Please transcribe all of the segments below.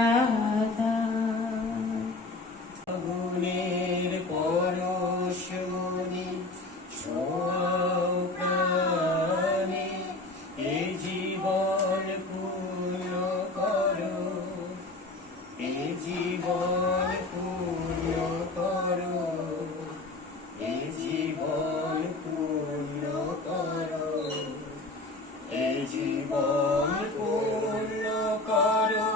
রাধা। আগুনের পরশমণি ছোঁয়াও প্রাণে, এ জীবন পূর্ণ করো, এ জীবন পূর্ণ করো, এ জীবন পূর্ণ করো, এ জীবন পূর্ণ করো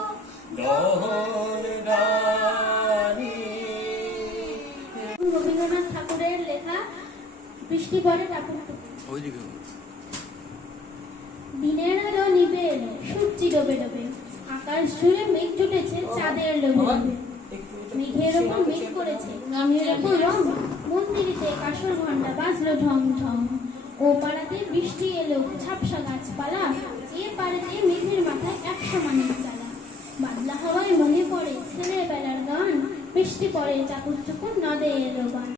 দহন দানি। রবীন্দ্রনাথ ঠাকুরের লেখা বৃষ্টি পড়ে টাপুর টুপি। দিনের আলো নিভে এলো, সূর্যি ডোবে ডোবে, আকাশ জুড়ে মেঘ জুটেছে চাঁদের লোভে লোভে। মেঘের ওপর মেঘ করেছে গামের ওপর রং, মন্দিরিতে কাসর ঘণ্টা বাজলো ঢং ঢং। ও পাড়াতে বৃষ্টি এলো ঝাপসা গাছপালা, এ পাড়াতে মেঘের মাথায় 100 মানের চালা। বাদলা হাওয়ায় মনে পড়ে ছেলেবেলার গান, বৃষ্টি পড়ে চাকুর চুকুর নদে এলো গান।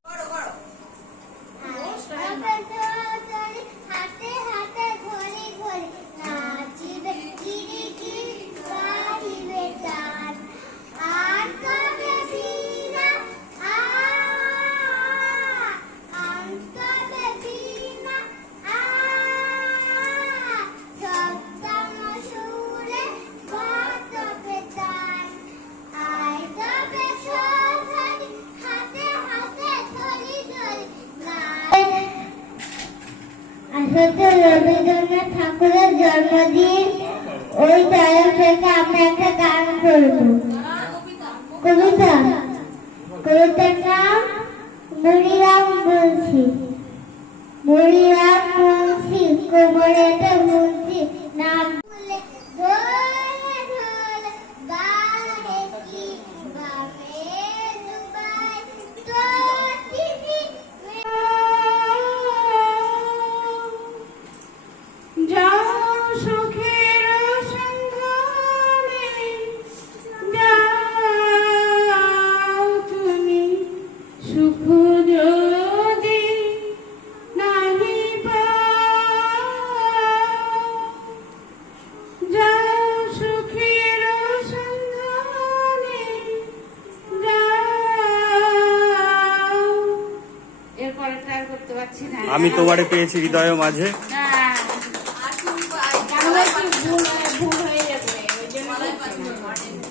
রবীন্দ্রনাথ ঠাকুরের জন্মদিন, ওই তরফ থেকে আমরা একটা গান করবো। কবিতার নাম মরিরাম বলছি। মরিরাম বলছি কোমরেতে মুন্সি নাম আমি তোমারে পেয়েছি হৃদয় মাঝে। ভুল হয়ে যাবে।